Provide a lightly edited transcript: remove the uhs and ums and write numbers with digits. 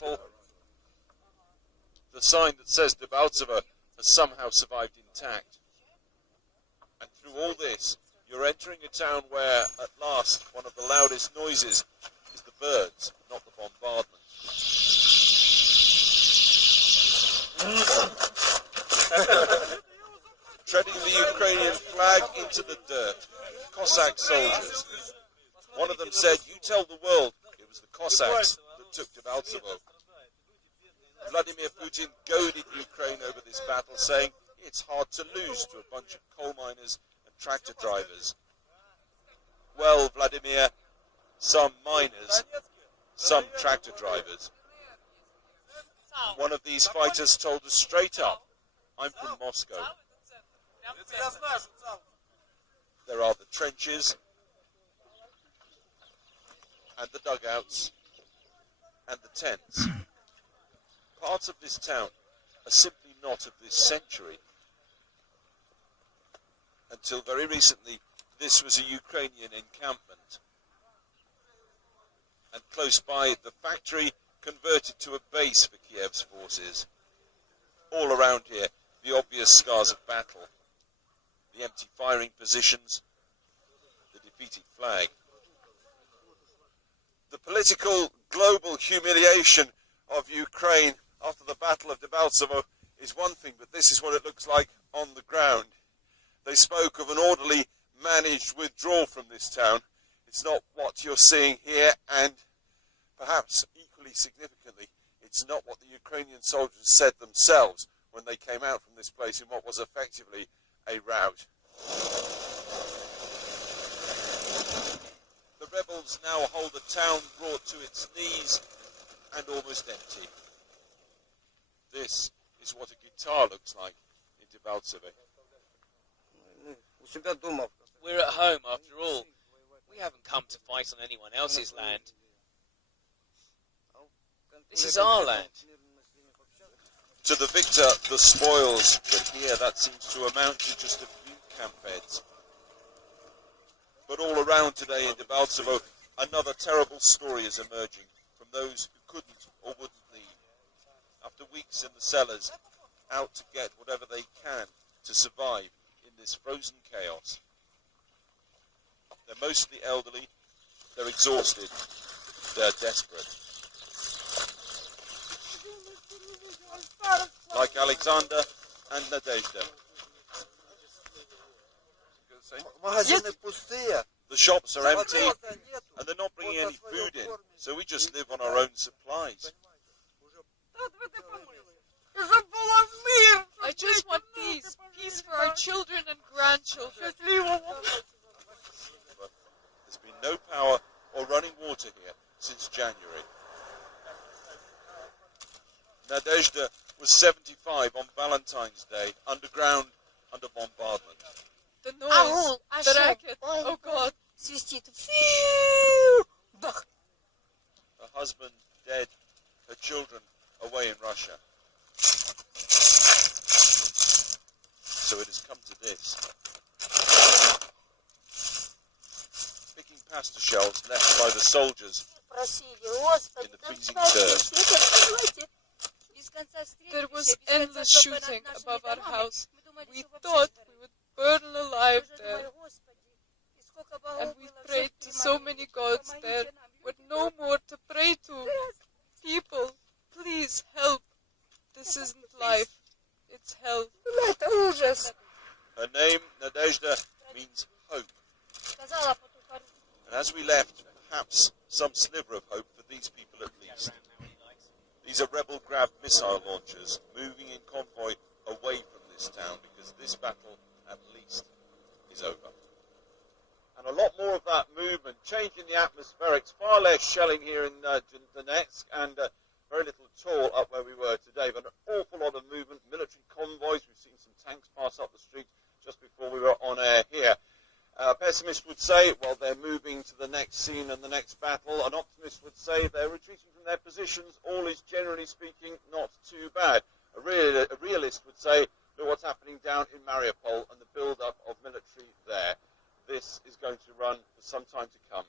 battle, the sign that says Debaltseve has somehow survived intact. And through all this, you're entering a town where, at last, one of the loudest noises is the birds, not the bombardment. Treading the Ukrainian flag into the dirt, Cossack soldiers. One of them said, "You tell the world it was the Cossacks that took Debaltseve." Vladimir Putin goaded Ukraine over this battle, saying it's hard to lose to a bunch of coal miners and tractor drivers. Well, Vladimir, some miners, some tractor drivers. One of these fighters told us straight up, "I'm from Moscow." There are the trenches, and the dugouts, and the tents. Parts of this town are simply not of this century. Until very recently, this was a Ukrainian encampment. And close by, the factory converted to a base for Kiev's forces. All around here, the obvious scars of battle, the empty firing positions, the defeated flag. The political global humiliation of Ukraine after the Battle of Debaltseve is one thing, but this is what it looks like on the ground. They spoke of an orderly, managed withdrawal from this town. It's not what you're seeing here, and perhaps equally significantly, it's not what the Ukrainian soldiers said themselves when they came out from this place in what was effectively a rout. The rebels now hold a town brought to its knees and almost empty. This is what a guitar looks like in Debaltseve. We're at home after all. We haven't come to fight on anyone else's land. This is our land. To the victor, the spoils, but here that seems to amount to just a few camp beds. But all around today in Debaltseve, another terrible story is emerging from those who couldn't or wouldn't leave. After weeks in the cellars, out to get whatever they can to survive in this frozen chaos. They're mostly elderly, they're exhausted, they're desperate. Like Alexander and Nadezhda. The shops are empty, and they're not bringing any food in, so we just live on our own supplies. I just want peace. Peace for our children and grandchildren. There's been no power or running water here since January. Nadezhda was 75 on Valentine's Day, underground, under bombardment. The noise, the racket, oh God. Her husband dead, her children away in Russia. So it has come to this. Picking pasta shells left by the soldiers in the freezing dirt. There was endless shooting above our house. We thought we would burn alive there. And we prayed to so many gods there, but no more to pray to. People, please help. This isn't life. It's hell. Her name, Nadezhda, means hope. And as we left, perhaps some sliver of hope for these people at least. These are rebel-grabbed missile launchers moving in convoy away from this town because this battle, at least, is over. And a lot more of that movement, changing the atmospherics, far less shelling here in Donetsk and very little at all up where we were today, but an awful lot of movement, military convoys. We've seen some tanks pass up the street just before we were on air here. A pessimist would say, well, they're moving to the next scene and the next battle. An optimist would say they're retreating from their positions. All is, generally speaking, not too bad. A realist would say, look what's happening down in Mariupol and the build-up of military there. This is going to run for some time to come.